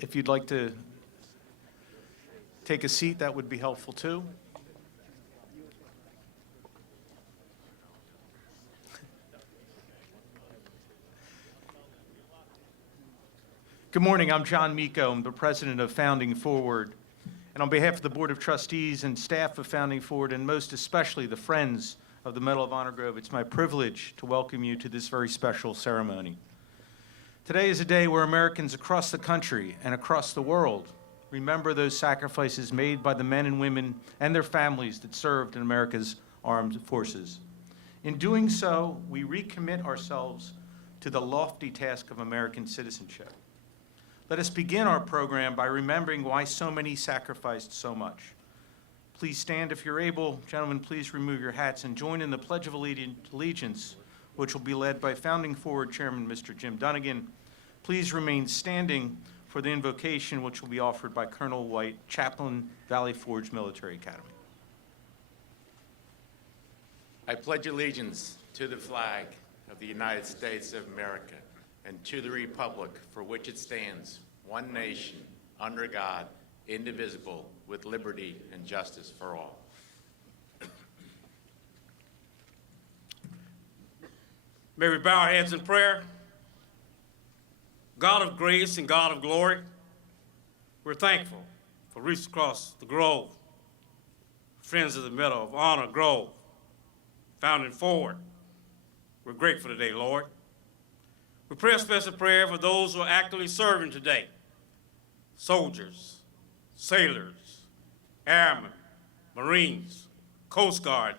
If you'd like to take a seat, that would be helpful too. Good morning, I'm John Miko. I'm the president of Founding Forward. And on behalf of the Board of Trustees and staff of Founding Forward, and most especially the Friends of the Medal of Honor Grove, it's my privilege to welcome you to this very special ceremony. Today is a day where Americans across the country and across the world remember those sacrifices made by the men and women and their families that served in America's armed forces. In doing so, we recommit ourselves to the lofty task of American citizenship. Let us begin our program by remembering why so many sacrificed so much. Please stand if you're able. Gentlemen, please remove your hats and join in the Pledge of Allegiance, which will be led by Founding Forward Chairman Mr. Jim Dunnigan. Please remain standing for the invocation, which will be offered by Colonel White, Chaplain, Valley Forge Military Academy. I pledge allegiance to the flag of the United States of America and to the republic for which it stands, one nation, under God, indivisible, with liberty and justice for all. May we bow our heads in prayer. God of grace and God of glory, we're thankful for Wreaths Across the Grove, Friends of the Medal of Honor Grove, Founding Forward. We're grateful today, Lord. We pray a special prayer for those who are actively serving today, soldiers, sailors, airmen, Marines, Coast Guard,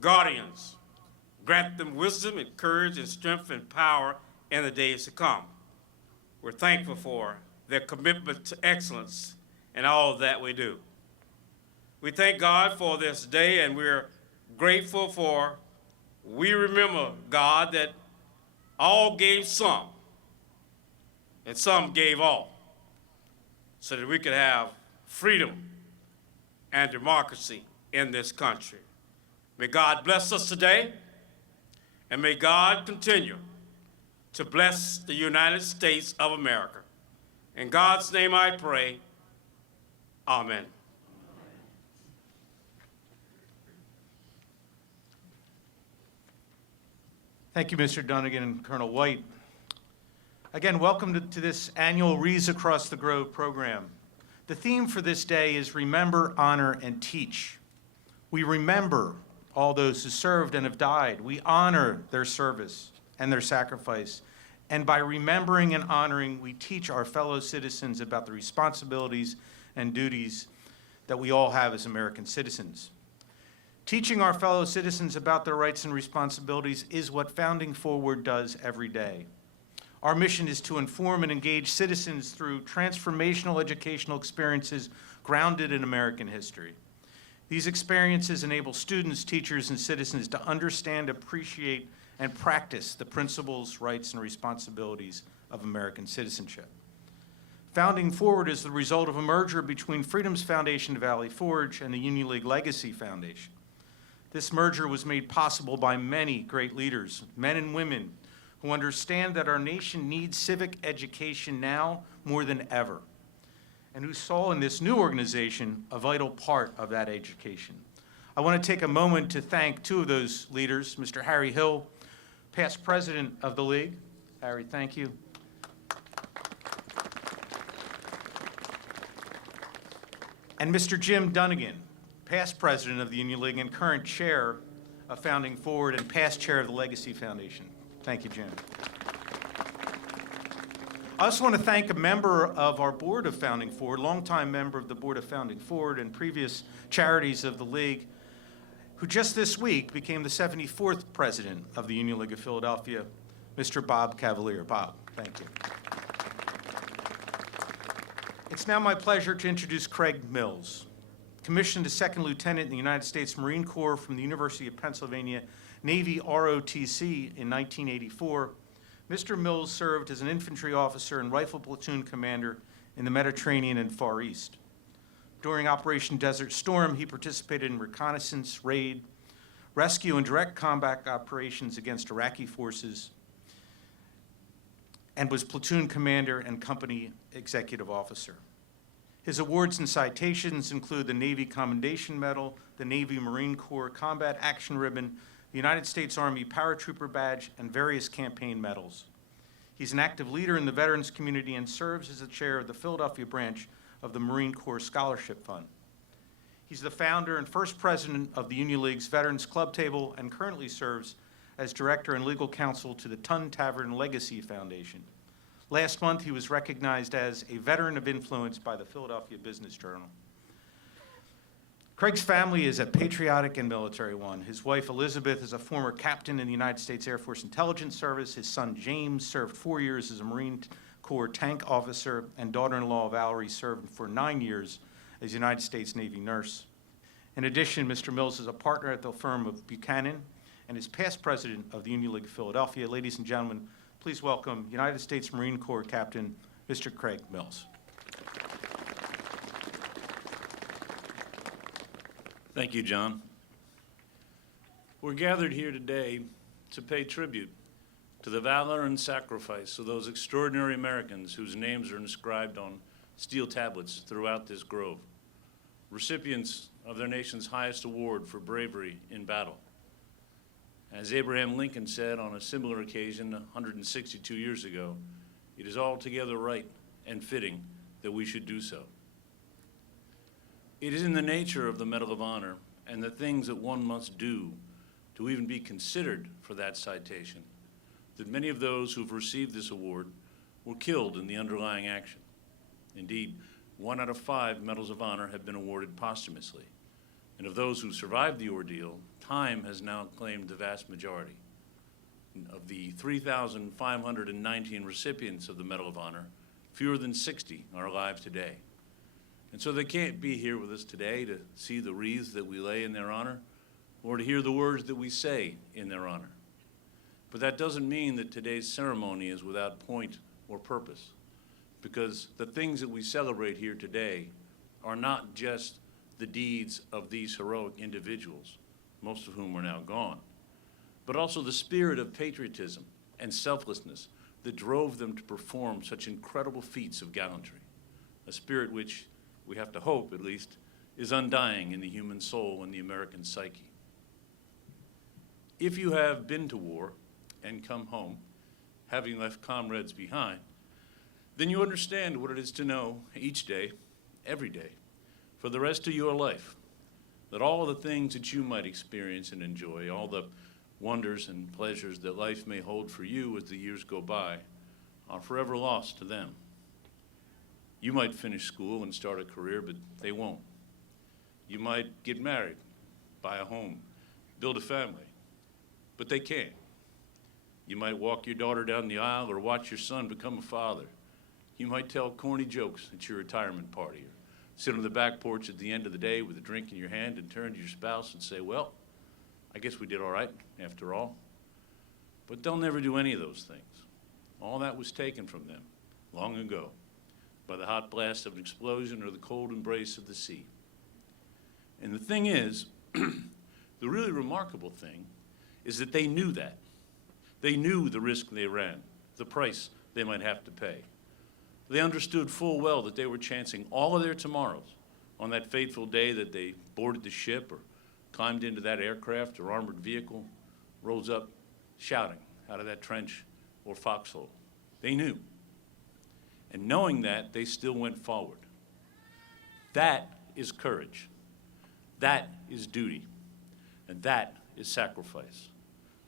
guardians. Grant them wisdom and courage and strength and power in the days to come. We're thankful for their commitment to excellence in all that we do. We thank God for this day, and we're grateful for, we remember, God, that all gave some, and some gave all, so that we could have freedom and democracy in this country. May God bless us today, and may God continue to bless the United States of America. In God's name I pray, amen. Thank you, Mr. Dunnigan and Colonel White. Again, welcome to this annual Wreaths Across the Grove program. The theme for this day is Remember, Honor, and Teach. We remember all those who served and have died. We honor their service and their sacrifice. And by remembering and honoring, we teach our fellow citizens about the responsibilities and duties that we all have as American citizens. Teaching our fellow citizens about their rights and responsibilities is what Founding Forward does every day. Our mission is to inform and engage citizens through transformational educational experiences grounded in American history. These experiences enable students, teachers, and citizens to understand, appreciate, and practice the principles, rights, and responsibilities of American citizenship. Founding Forward is the result of a merger between Freedom's Foundation Valley Forge and the Union League Legacy Foundation. This merger was made possible by many great leaders, men and women, who understand that our nation needs civic education now more than ever, and who saw in this new organization a vital part of that education. I want to take a moment to thank two of those leaders, Mr. Harry Hill, past president of the League. Harry, thank you. And Mr. Jim Dunnigan, past president of the Union League and current chair of Founding Forward and past chair of the Legacy Foundation. Thank you, Jim. I also want to thank a member of our board of Founding Forward, longtime member of the board of Founding Forward and previous charities of the League, who just this week became the 74th president of the Union League of Philadelphia, Mr. Bob Cavalier. Bob, thank you. It's now my pleasure to introduce Craig Mills. Commissioned as second lieutenant in the United States Marine Corps from the University of Pennsylvania Navy ROTC in 1984, Mr. Mills served as an infantry officer and rifle platoon commander in the Mediterranean and Far East. During Operation Desert Storm, he participated in reconnaissance, raid, rescue, and direct combat operations against Iraqi forces. and was platoon commander and company executive officer. His awards and citations include the Navy Commendation Medal, the Navy Marine Corps Combat Action Ribbon, the United States Army Paratrooper Badge, and various campaign medals. He's an active leader in the veterans community and serves as the chair of the Philadelphia branch of the Marine Corps Scholarship Fund. He's the founder and first president of the Union League's Veterans Club Table and currently serves as director and legal counsel to the Tun Tavern Legacy Foundation. Last month, he was recognized as a veteran of influence by the Philadelphia Business Journal. Craig's family is a patriotic and military one. His wife, Elizabeth, is a former captain in the United States Air Force Intelligence Service. His son, James, served 4 years as a Marine Corps tank officer, and daughter-in-law, Valerie, served for 9 years as a United States Navy nurse. In addition, Mr. Mills is a partner at the firm of Buchanan and is past president of the Union League of Philadelphia. Ladies and gentlemen, please welcome United States Marine Corps Captain, Mr. Craig Mills. Thank you, John. We're gathered here today to pay tribute to the valor and sacrifice of those extraordinary Americans whose names are inscribed on steel tablets throughout this grove, recipients of their nation's highest award for bravery in battle. As Abraham Lincoln said on a similar occasion 162 years ago, it is altogether right and fitting that we should do so. It is in the nature of the Medal of Honor and the things that one must do to even be considered for that citation that many of those who've received this award were killed in the underlying action. Indeed, 1 out of 5 Medals of Honor have been awarded posthumously. And of those who survived the ordeal, time has now claimed the vast majority. Of the 3,519 recipients of the Medal of Honor, fewer than 60 are alive today. And so they can't be here with us today to see the wreaths that we lay in their honor or to hear the words that we say in their honor. But that doesn't mean that today's ceremony is without point or purpose, because the things that we celebrate here today are not just the deeds of these heroic individuals, most of whom are now gone, but also the spirit of patriotism and selflessness that drove them to perform such incredible feats of gallantry, a spirit which, we have to hope at least, is undying in the human soul and the American psyche. If you have been to war and come home, having left comrades behind, then you understand what it is to know each day, every day, for the rest of your life, that all the things that you might experience and enjoy, all the wonders and pleasures that life may hold for you as the years go by, are forever lost to them. You might finish school and start a career, but they won't. You might get married, buy a home, build a family, but they can't. You might walk your daughter down the aisle or watch your son become a father. You might tell corny jokes at your retirement party, or sit on the back porch at the end of the day with a drink in your hand and turn to your spouse and say, well, I guess we did all right after all. But they'll never do any of those things. All that was taken from them long ago by the hot blast of an explosion or the cold embrace of the sea. And the thing is, the really remarkable thing is that they knew that. They knew the risk they ran, the price they might have to pay. They understood full well that they were chancing all of their tomorrows on that fateful day that they boarded the ship or climbed into that aircraft or armored vehicle, rose up shouting out of that trench or foxhole. They knew. And knowing that, they still went forward. That is courage. That is duty. And that is sacrifice.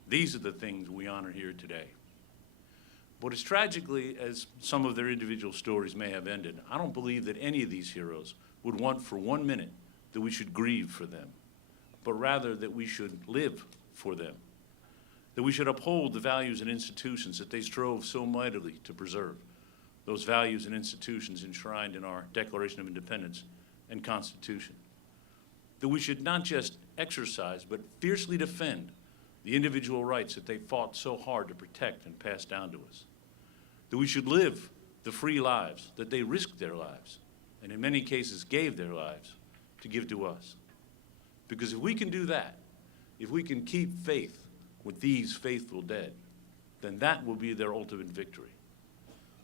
These are the things we honor here today. But as tragically as some of their individual stories may have ended, I don't believe that any of these heroes would want for 1 minute that we should grieve for them, but rather that we should live for them, that we should uphold the values and institutions that they strove so mightily to preserve, those values and institutions enshrined in our Declaration of Independence and Constitution, that we should not just exercise, but fiercely defend the individual rights that they fought so hard to protect and pass down to us, that we should live the free lives that they risked their lives, and in many cases gave their lives to give to us. Because if we can do that, if we can keep faith with these faithful dead, then that will be their ultimate victory.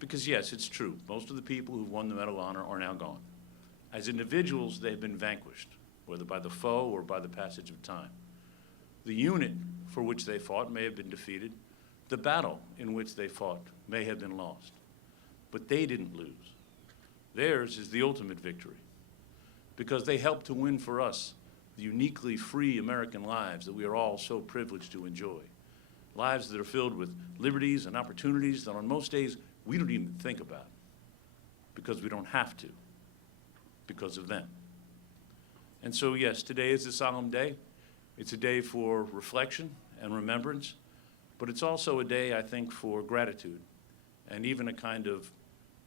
Because yes, it's true, most of the people who've won the Medal of Honor are now gone. As individuals, they've been vanquished, whether by the foe or by the passage of time. The unit for which they fought may have been defeated. The battle in which they fought may have been lost. But they didn't lose. Theirs is the ultimate victory, because they helped to win for us the uniquely free American lives that we are all so privileged to enjoy. Lives that are filled with liberties and opportunities that on most days we don't even think about, because we don't have to, because of them. And so yes, today is a solemn day. It's a day for reflection and remembrance, but it's also a day, I think, for gratitude and even a kind of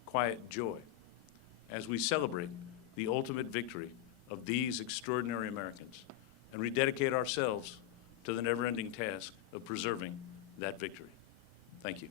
quiet joy as we celebrate the ultimate victory of these extraordinary Americans and rededicate ourselves to the never-ending task of preserving that victory. Thank you.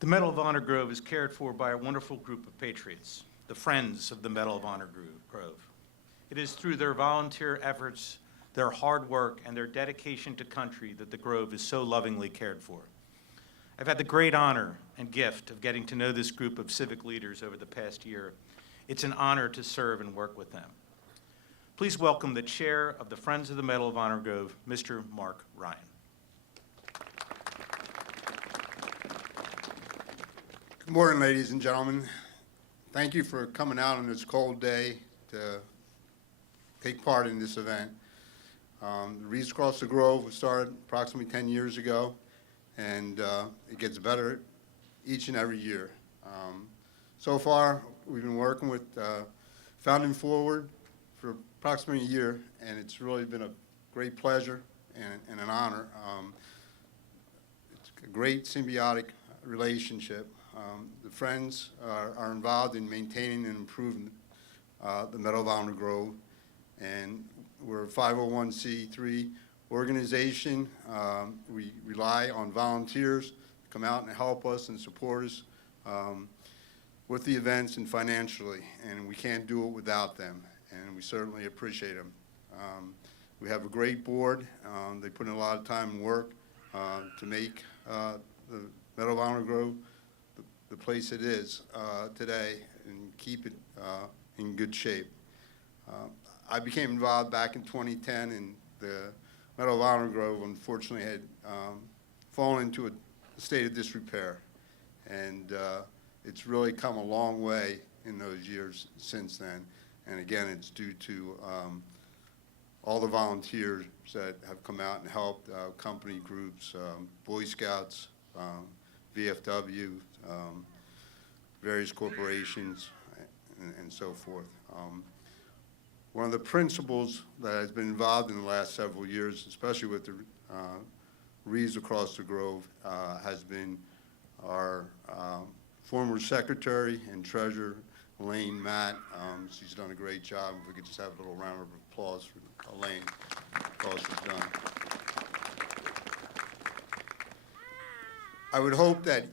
The Medal of Honor Grove is cared for by a wonderful group of patriots, the Friends of the Medal of Honor Grove. It is through their volunteer efforts, their hard work, and their dedication to country that the Grove is so lovingly cared for. I've had the great honor and gift of getting to know this group of civic leaders over the past year. It's an honor to serve and work with them. Please welcome the Chair of the Friends of the Medal of Honor Grove, Mr. Mark Ryan. Good morning, ladies and gentlemen. Thank you for coming out on this cold day to take part in this event. The Wreaths Across the Grove was started approximately 10 years ago, and it gets better each and every year. So far, we've been working with Founding Forward for approximately a year, and it's really been a great pleasure and an honor. It's a great symbiotic relationship. The Friends are involved in maintaining and improving the Medal of Honor Grove, and we're a 501c3 organization. We rely on volunteers to come out and help us and support us with the events and financially, and we can't do it without them, and we certainly appreciate them. We have a great board. They put in a lot of time and work to make the Medal of Honor Grove the place it is today and keep it in good shape. I became involved back in 2010, and the Medal of Honor Grove unfortunately had fallen into a state of disrepair, and it's really come a long way in those years since then. And again, it's due to all the volunteers that have come out and helped, company groups, Boy Scouts, VFW, various corporations, and so forth. One of the principles that has been involved in the last several years, especially with the Wreaths Across the Grove, has been our former secretary and treasurer, Elaine Matt. She's done a great job. If we could just have a little round of applause for Elaine. For all she's done. I would hope that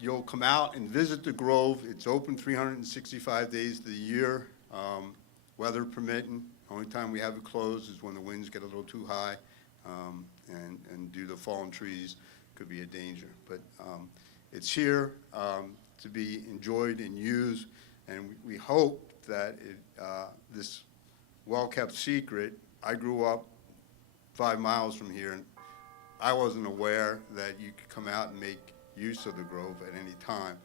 you'll come out and visit the Grove. It's open 365 days of the year, weather permitting. Only time we have it closed is when the winds get a little too high, and due to fallen trees, could be a danger. But it's here to be enjoyed and used, and we hope that this well-kept secret. I grew up 5 miles from here, and I wasn't aware that you could come out and make use of the Grove at any time,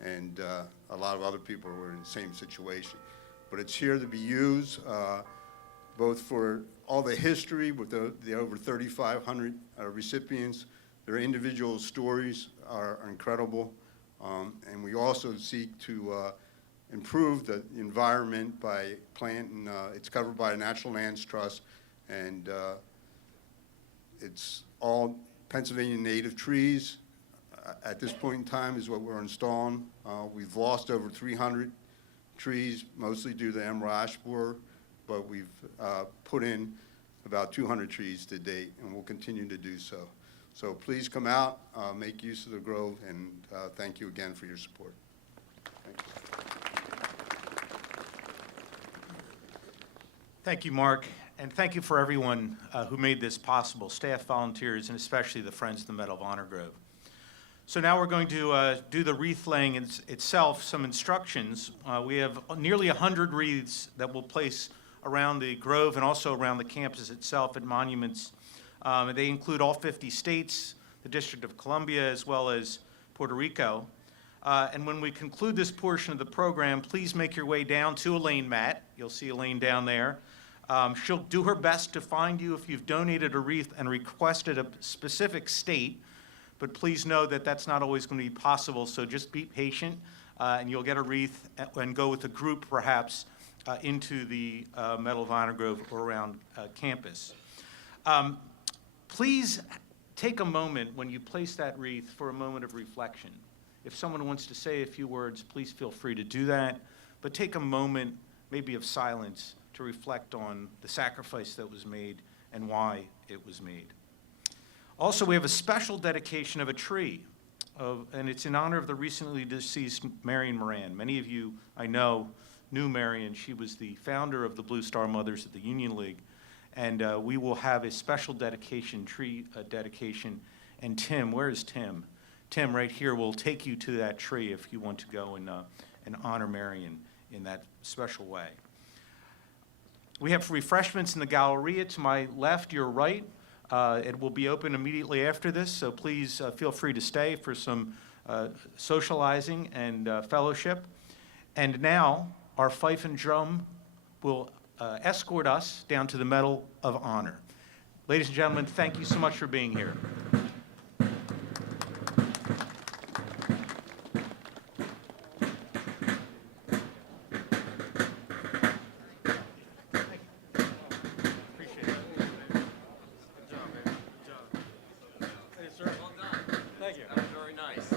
and a lot of other people were in the same situation. But it's here to be used, both for all the history with the over 3,500 recipients. Their individual stories are incredible, and we also seek to improve the environment by planting. It's covered by a National Lands Trust, and it's all Pennsylvania native trees. At this point in time is what we're installing. We've lost over 300 trees, mostly due to emerald ash borer, but we've put in about 200 trees to date, and we'll continue to do so. So please come out, make use of the Grove, and thank you again for your support. Thank you. Thank you, Mark, and thank you for everyone who made this possible, staff, volunteers, and especially the Friends of the Medal of Honor Grove. So now we're going to do the wreath laying itself, some instructions. We have nearly 100 wreaths that we'll place around the Grove and also around the campus itself at monuments. They include all 50 states, the District of Columbia, as well as Puerto Rico. And when we conclude this portion of the program, please make your way down to Elaine Matt. You'll see Elaine down there. She'll do her best to find you if you've donated a wreath and requested a specific state, but please know that that's not always going to be possible, so just be patient, and you'll get a wreath and go with a group, perhaps, into the Medal of Honor Grove or around campus. Please take a moment when you place that wreath for a moment of reflection. If someone wants to say a few words, please feel free to do that, but take a moment, maybe of silence, to reflect on the sacrifice that was made and why it was made. Also, we have a special dedication of a tree, and it's in honor of the recently deceased Marion Moran. Many of you, I know, knew Marion. She was the founder of the Blue Star Mothers at the Union League, and we will have a special dedication, tree dedication. And Tim, where is Tim? Tim, right here, will take you to that tree if you want to go and honor Marion in that special way. We have refreshments in the Galleria to my left, your right. It will be open immediately after this, so please feel free to stay for some socializing and fellowship. And now, our fife and drum will escort us down to the Medal of Honor. Ladies and gentlemen, thank you so much for being here. Thank you. That was very nice.